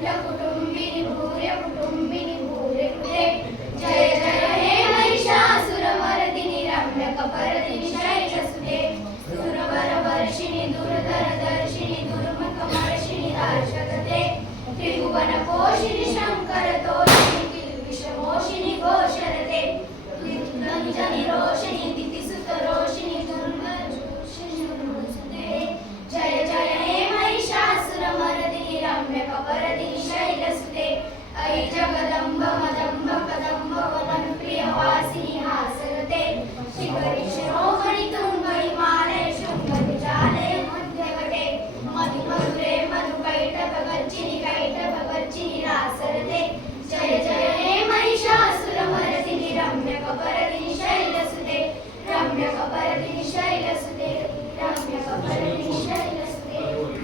कुटुंबिनी भूर्य कुटुंबिनी भूर्य कृते जय जय हे महिषासुरमर्दिनी रम्य कपर्दिनी शैलसुते दुर्वर वर्षिणि दुर्धर दर्शिनि दुर्मुखमर्षिणि दार्शकते त्रिभुवन पोषिणि शंकर तोषिणि किल्बिषमोषिणि घोषरते जनि रोषिणि दितिसुत रोषिणि दुर्गजोषिणि दुर्मुसुते जय जय हे महिषासुरमर्दिनी रम्य कपर्दिनी शैलसुते ऐ जगदम्ब मदम्ब कदम्ब वदन प्रियवासिनी हासरते शिखरि शिरोमणि तुंगणि मालय शृंगरि जालय मध्यवटे मधुमधुरे मधुकैटभ गच्चिनि कैटभ गच्चिनि रासरते जय जय हे महिषासुरमर्दिनी रम्य कपर्दिनी शैलसुते रम्य कपर्दिनी शैलसुते रम्य कपर्दिनी शैलसुते